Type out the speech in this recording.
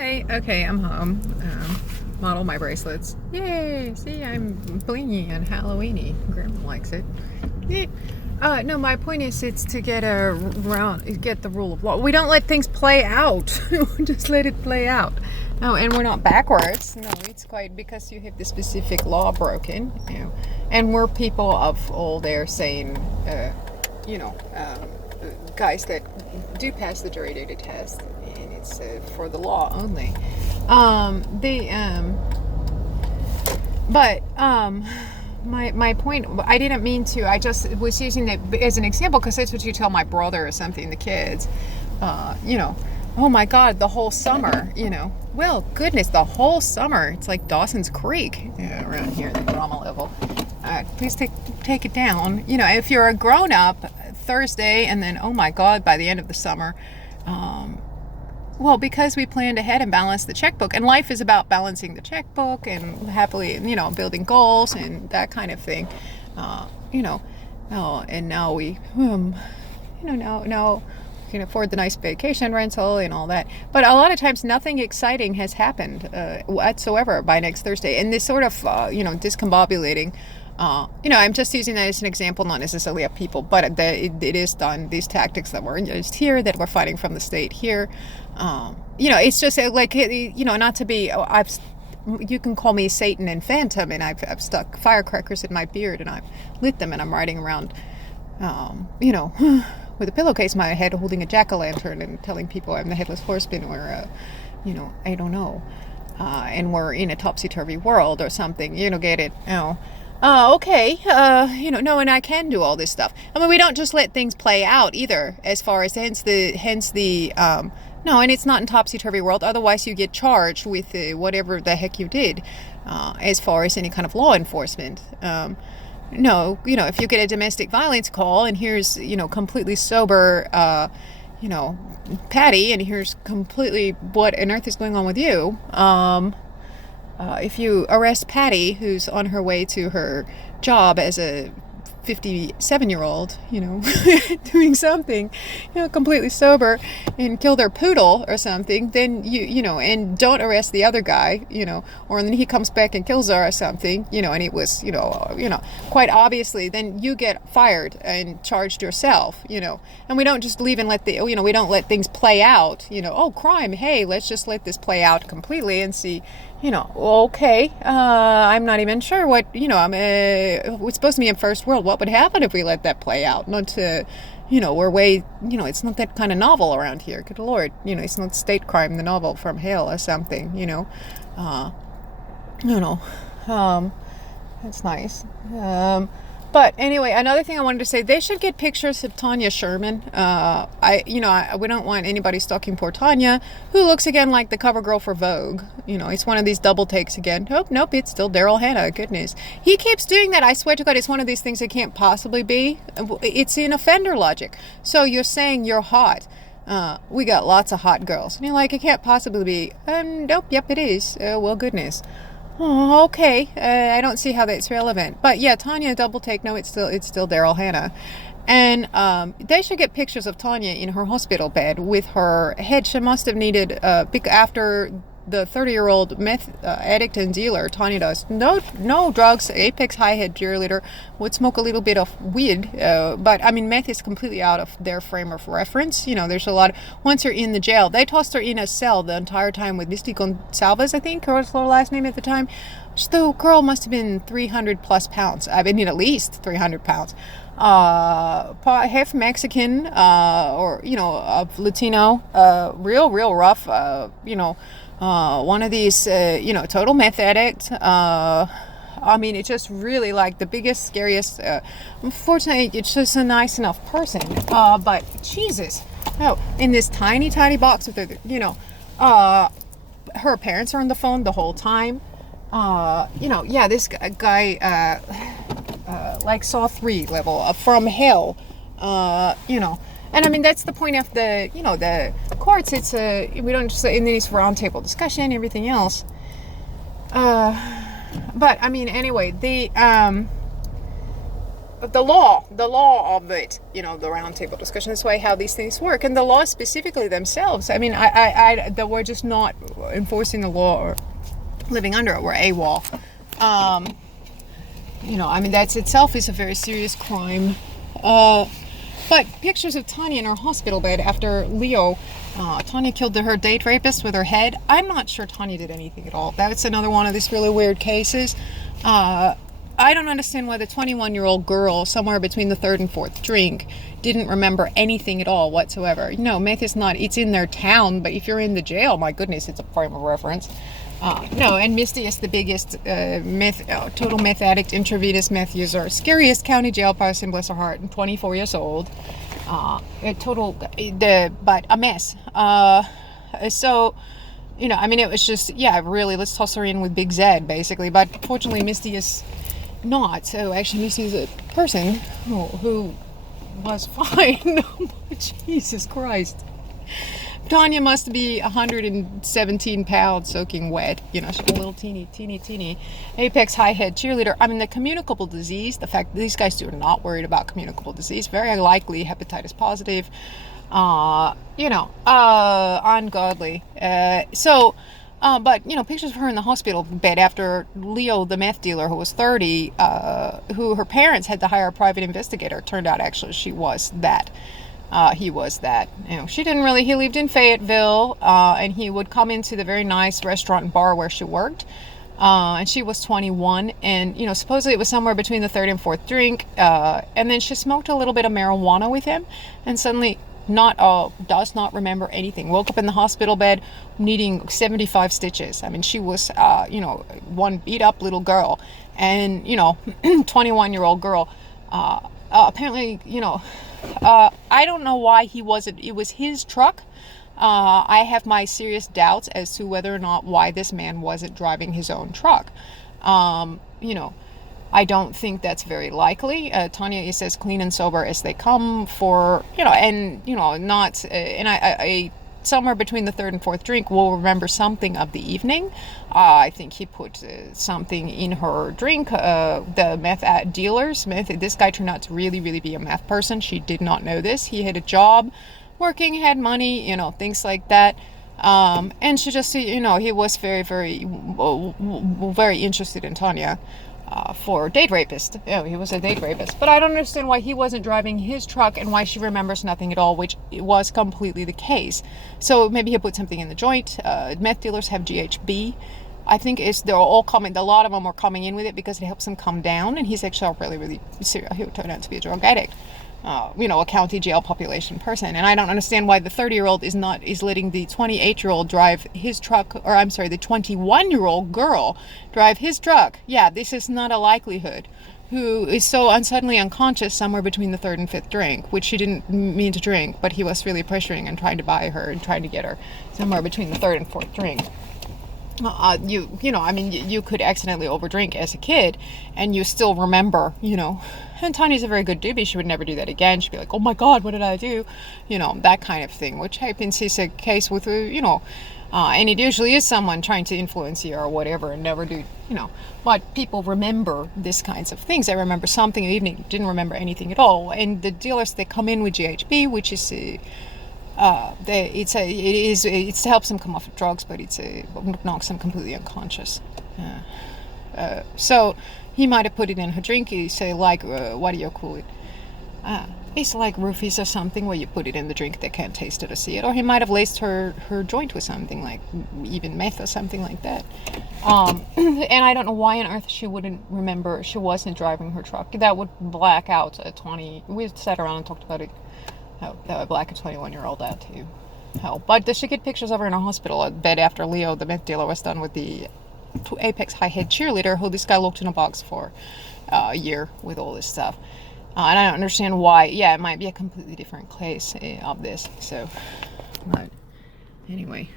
Hi. Okay, I'm home. Model my bracelets. Yay! See, I'm blingy and Halloweeny. Grandma likes it. Yeah. No, my point is, it's to get get the rule of law. We don't let things play out. We just let it play out. No, and we're not backwards. No, it's quite because you have the specific law broken. And we're people of all there saying, you know, guys that do pass the jury duty test, and it's for the law only. But my point, I didn't mean to. I just was using it as an example because that's what you tell my brother or something, the kids. You know, oh my God, the whole summer. You know, well, goodness, the whole summer. It's like Dawson's Creek around here, the drama level. Please take it down. You know, if you're a grown up, Thursday, and then oh my God, by the end of the summer. Well, because we planned ahead and balanced the checkbook, and life is about balancing the checkbook and happily, you know, building goals and that kind of thing. You know, and now we, you know, now we can afford the nice vacation rental and all that. But a lot of times, nothing exciting has happened whatsoever by next Thursday, and this sort of, you know, discombobulating. You know, I'm just using that as an example, not necessarily of people, but it is done. These tactics that were used here, that we're fighting from the state here. You know, it's just like, you know, not to be, you can call me Satan and Phantom, and I've stuck firecrackers in my beard and I've lit them, and I'm riding around, you know, with a pillowcase in my head holding a jack-o'-lantern and telling people I'm the headless horseman, or, you know, I don't know. And we're in a topsy-turvy world or something, you know, get it? You know. Okay, you know, no, and I can do all this stuff. I mean, we don't just let things play out either, as far as hence the, no, and it's not in topsy-turvy world, otherwise you get charged with whatever the heck you did, as far as any kind of law enforcement. No, you know, if you get a domestic violence call, and here's, you know, completely sober, you know, Patty, and here's completely what on earth is going on with you, if you arrest Patty, who's on her way to her job as a 57-year-old, you know, doing something, you know, completely sober, and kill their poodle or something, then you know, and don't arrest the other guy, you know, or then he comes back and kills her or something, you know, and it was, you know, quite obviously, then you get fired and charged yourself, you know, and we don't just leave and let you know, we don't let things play out, you know, oh, crime, hey, let's just let this play out completely and see. You know, okay, I'm not even sure what, you know, we're supposed to be in first world. What would happen if we let that play out? Not to, you know, we're way, you know, it's not that kind of novel around here. Good Lord. You know, it's not State Crime, the novel from hell or something, you know. You know, that's nice. But anyway, another thing I wanted to say, they should get pictures of Tanya Sherman. We don't want anybody stalking poor Tanya, who looks again like the cover girl for Vogue. You know, it's one of these double takes again. Nope, it's still Daryl Hannah. Goodness. He keeps doing that. I swear to God, it's one of these things that can't possibly be. It's in offender logic. So you're saying you're hot. We got lots of hot girls. And you're like, it can't possibly be. Nope, yep, it is. Well, goodness. Oh, okay. I don't see how that's relevant. But yeah, Tanya, double take. No, it's still Daryl Hannah. And they should get pictures of Tanya in her hospital bed with her head. She must have needed, after the 30-year-old meth addict and dealer, Tanya does no drugs, apex high head cheerleader, would smoke a little bit of weed, but I mean, meth is completely out of their frame of reference. You know, there's a lot once you're in the jail, they tossed her in a cell the entire time with Misty Gonçalves, I think, or was her last name at the time. The girl must have been 300 plus pounds. I mean, at least 300 pounds. Half Mexican, or, you know, of Latino, real rough, you know, one of these, you know, total meth addict. I mean, it's just really like the biggest, scariest, unfortunately, it's just a nice enough person. But Jesus, in this tiny box with her, you know, her parents are on the phone the whole time. You know, yeah, this guy, like Saw 3 level, from hell, you know. And I mean, that's the point of the, you know, the courts. It's we don't just, in these roundtable discussion, everything else. But I mean, anyway, the law of it, the roundtable discussion is why how these things work, and the laws specifically themselves. I mean, that we're just not enforcing the law or living under it. We're AWOL. I mean, that itself is a very serious crime. But pictures of Tanya in her hospital bed after Leo. Tanya killed her date rapist with her head. I'm not sure Tanya did anything at all. That's another one of these really weird cases. I don't understand why the 21-year-old girl, somewhere between the third and fourth drink, didn't remember anything at all whatsoever. Meth is not, it's in their town, but if you're in the jail, my goodness, it's a frame of reference. No, and Misty is the biggest total meth addict, intravenous meth user, scariest county jail person, bless her heart, and 24 years old. But a mess. So, I mean, it was just, really, let's toss her in with Big Zed, basically. But fortunately, Misty is not. So actually, Misty is a person who was fine. Jesus Christ. Tanya must be 117 pounds soaking wet. She's a little teeny Apex High Head cheerleader. I mean, the communicable disease, the fact that these guys are not worried about communicable disease, very likely hepatitis positive, ungodly. But, pictures of her in the hospital bed after Leo, the meth dealer, who was 30, who her parents had to hire a private investigator. Turned out, actually, he was that. She didn't really, he lived in Fayetteville, and he would come into the very nice restaurant and bar where she worked. And she was 21, and, supposedly it was somewhere between the third and fourth drink. And then she smoked a little bit of marijuana with him, and suddenly does not remember anything. Woke up in the hospital bed needing 75 stitches. I mean, she was, one beat up little girl, and, 21-year-old girl, apparently, I don't know why it was his truck. I have my serious doubts as to whether or not why this man wasn't driving his own truck. I don't think that's very likely. Tanya is as clean and sober as they come for, I somewhere between the third and fourth drink will remember something of the evening. I think he put something in her drink. The meth dealers, this guy turned out to really, really be a meth person. She did not know this. He had a job, working, had money, things like that. And she just, he was very, very, very interested in Tanya. For date rapist. He was a date rapist. But I don't understand why he wasn't driving his truck and why she remembers nothing at all, which was completely the case. So maybe he put something in the joint. Meth dealers have GHB. I think they're all coming, a lot of them are coming in with it because it helps them come down, and he's actually really, really serious. He would turn out to be a drug addict. A county jail population person. And I don't understand why the 30-year-old is letting the 28-year-old drive his truck, or I'm sorry, the 21-year-old girl drive his truck. Yeah, this is not a likelihood. Who is so suddenly unconscious somewhere between the third and fifth drink, which she didn't mean to drink, but he was really pressuring and trying to buy her and trying to get her somewhere between the third and fourth drink. You could accidentally overdrink as a kid and you still remember, and Tanya's a very good doobie. She would never do that again. She'd be like, oh my God, what did I do? That kind of thing, which happens is a case with, and it usually is someone trying to influence you or whatever and never do, but people remember these kinds of things. I remember something in the evening, didn't remember anything at all. And the dealers, they come in with GHB, which is it's to help them come off of drugs, but it knocks them completely unconscious. So he might have put it in her drink. He say what do you call it? It's like roofies or something where you put it in the drink, they can't taste it or see it. Or he might have laced her joint with something like even meth or something like that. And I don't know why on earth she wouldn't remember she wasn't driving her truck. That would black out a 20. We sat around and talked about it. That would black a 21-year-old out too. Hell, but does she get pictures of her in a hospital bed after Leo, the meth dealer, was done with the Apex High Head cheerleader, who this guy locked in a box for a year with all this stuff. And I don't understand why. Yeah, it might be a completely different case of this. So, but anyway.